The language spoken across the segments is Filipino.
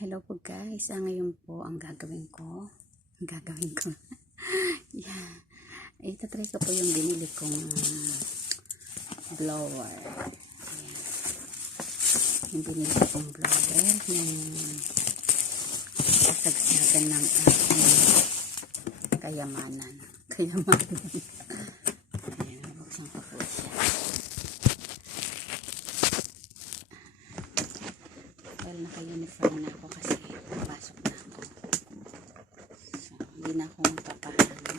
Hello po guys, ngayon po ang gagawin ko yeah. Itatry ko po yung binili kong blower. Ayan. Yung binili kong blower yung kasagsagan ng aking kayamanan. Ayan, buksan ko po siya. Well, naka-uniform na ako kasi papasok na ako. So, hindi na ako magpapahan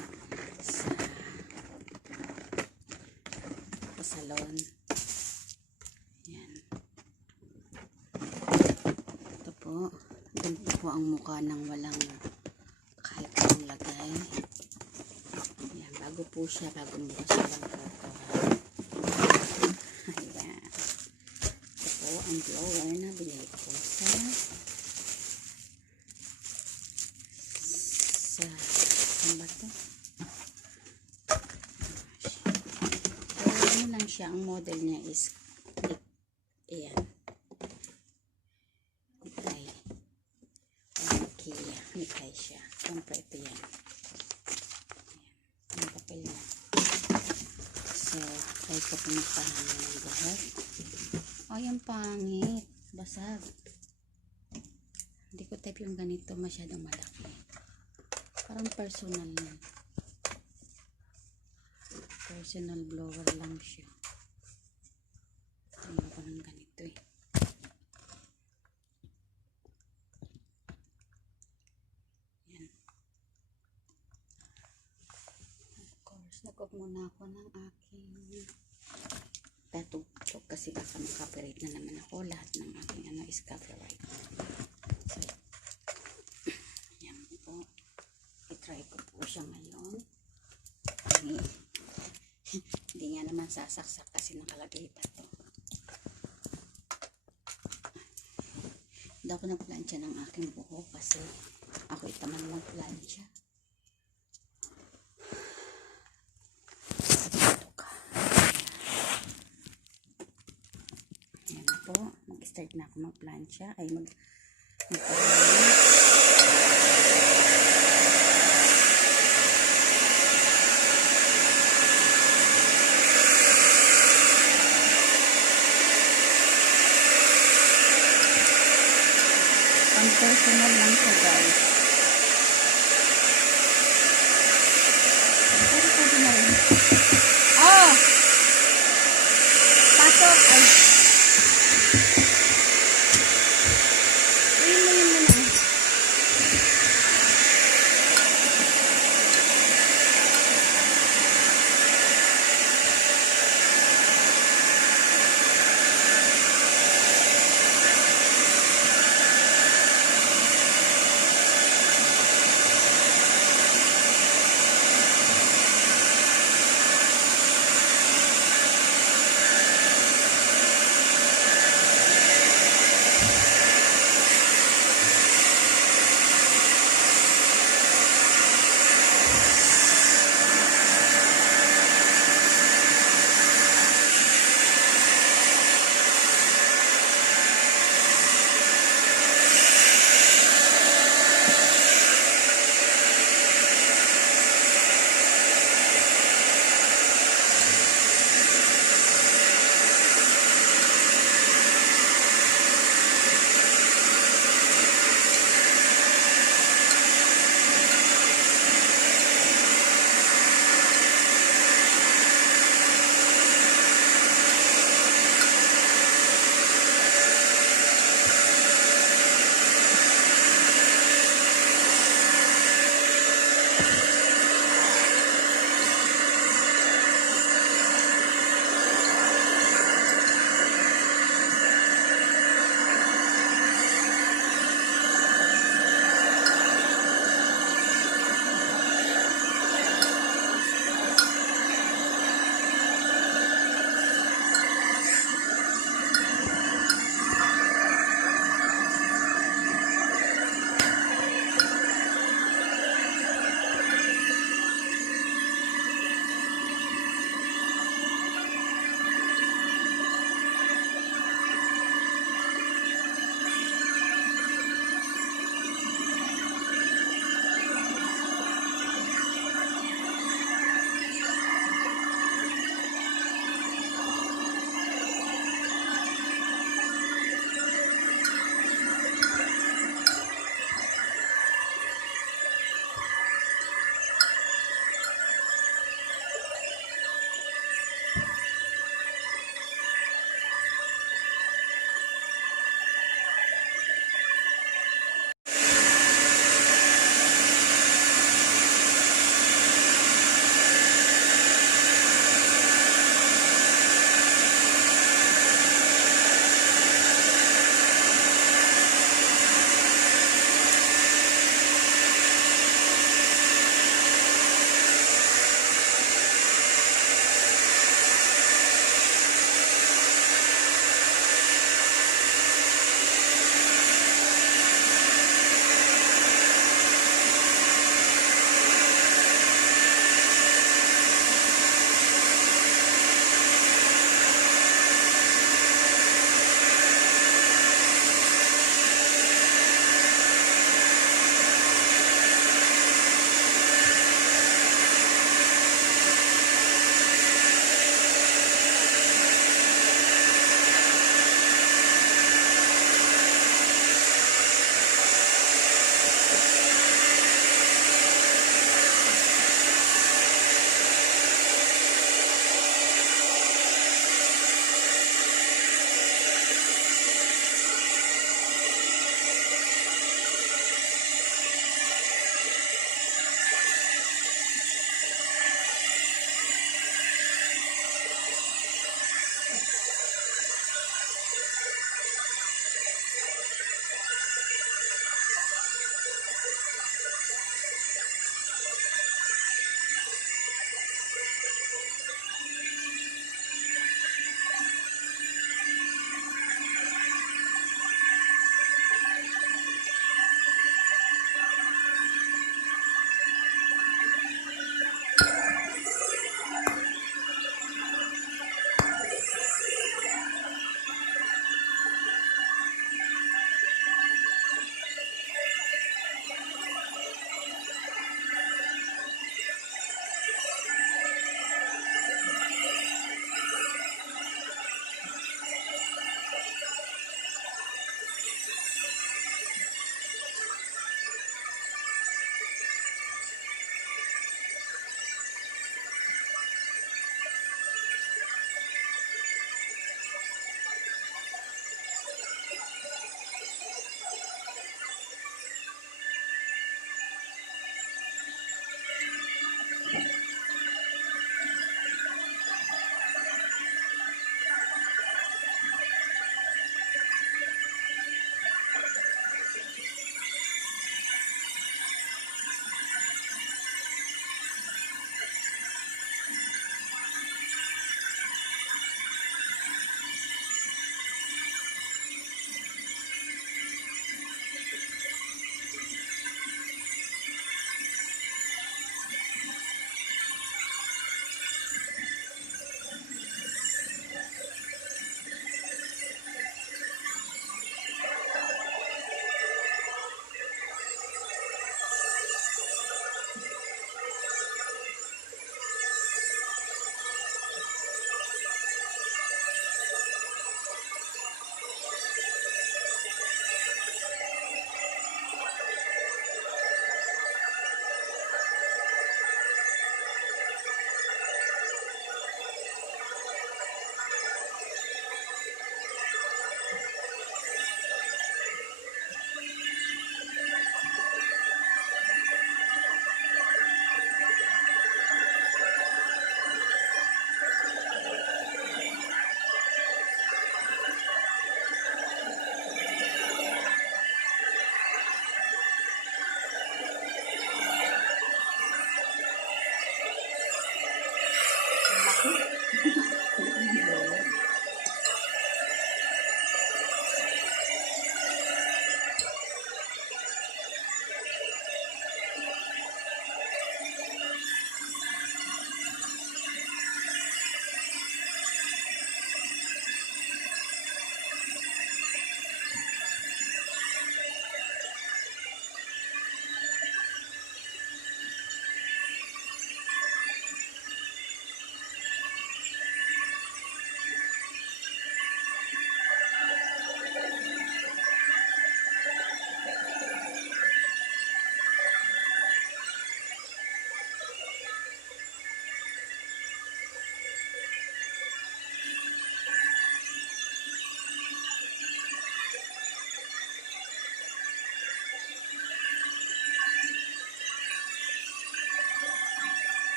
sa salon. Yan. Ito po. Ganito po ang mukha ng walang kahit anong lagay. Yan. Bago po siya. Bago mo siya lang po. Ayan. Ito po ang blower na binili ko saan ba ito? So, ano lang siya, ang model niya is ayan, Mikay siya. Siyempre ito yan. Ayan, ang papel niya. So, kahit ko pinagpahan ng lahat. Ay, ang pangit. Basag. Hindi ko type yung ganito, masyadong malaki. Parang personal blower lang siya. Ano ko ng ganito eh. Yan. Of course, nagkog muna ako ng aking tatugtog kasi baka makapirate na naman ako. Lahat ng aking is copyright. So, yan po. I-try ko po siya ngayon. Hindi nga naman sasaksak kasi nakalagay pa to. Hindi ako nagplansya ng aking buhok kasi ako itaman magplansya. Ayan po. Mag-start na ako magplansya. Ay personal lang siya guys. Pero pwede na rin. Oh! Pasok! Ay! Ayun mo yun na.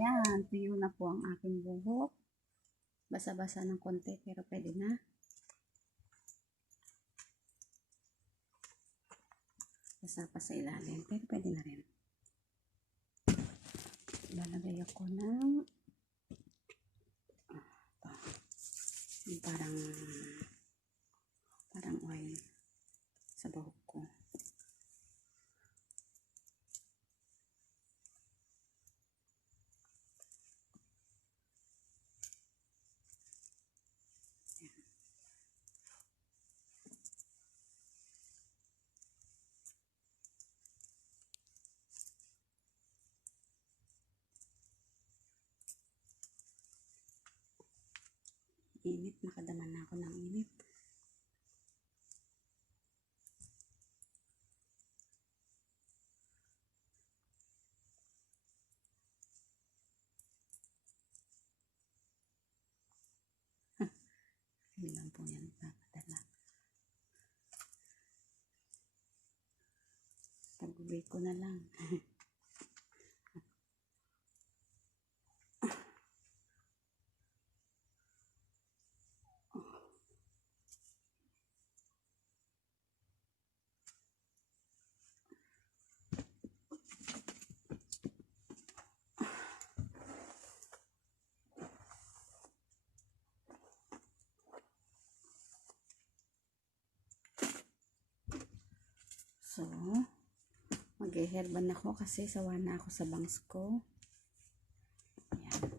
Ayan, tuyo na po ang aking buhok. Basa-basa ng konti pero pwede na. Basa pa sa ilalim pero pwede na rin. Lalagay ako ng parang oil sa buhok ko. Init, nakadama na ako ng init. Hindi lang po yan papadala. Pag-uwi ko na lang. So, mag-hairban ako kasi sawa na ako sa bangs ko. Ayan.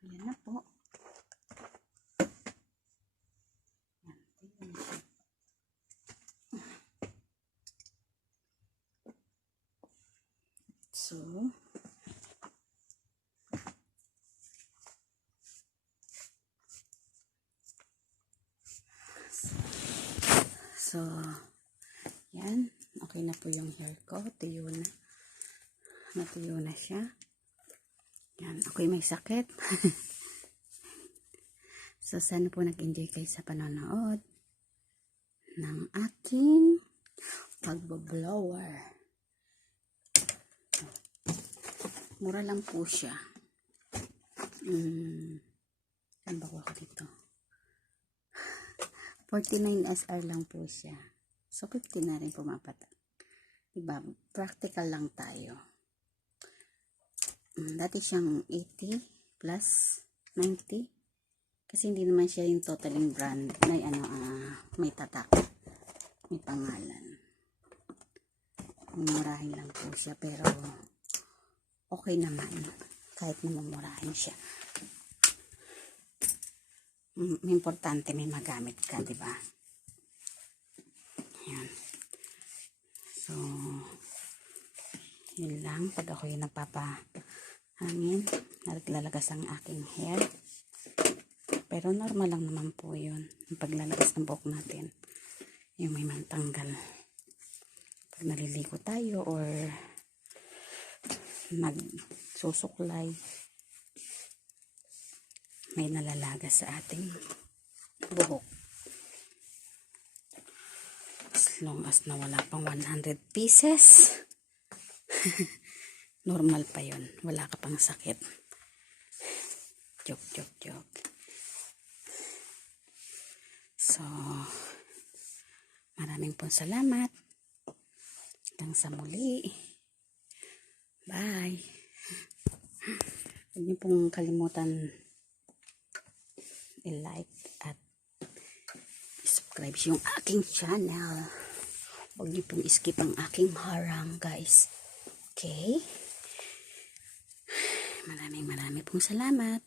Ayan na po. Ayan. So, yan. Okay na po yung hair ko. Tuyo na. Natuyo na siya. Yan. Ako'y may sakit. So, sana po nag-enjoy kayo sa panonood ng aking pagbo-blower. Mura lang po siya. Saan ba ko dito? 49 SR lang po siya. So, 50 na rin pumapatak. Diba? Practical lang tayo. Dati siyang 80 plus 90. Kasi hindi naman siya yung totaling brand. May tatak. May pangalan. Mumurahin lang po siya. Pero, okay naman. Kahit mumurahin siya. Importante may magamit ka, di ba? Ayan. So, yun lang. Pag ako yung nagpapahangin, naglalagas ang aking hair. Pero normal lang naman po yun. Ang paglalagas ng buhok natin. Yung may mantanggal. Pag naliligo tayo or nagsusuklay, may nalalaga sa ating buhok. As long as na wala pang 100 pieces, normal pa yun. Wala ka pang sakit. Joke. So, maraming pong salamat. Hanggang sa muli. Bye. Huwag niyo pong kalimutan i-like at i-subscribe yung aking channel. Huwag niyo pong skip ang aking harang, guys. Okay? Maraming pong salamat.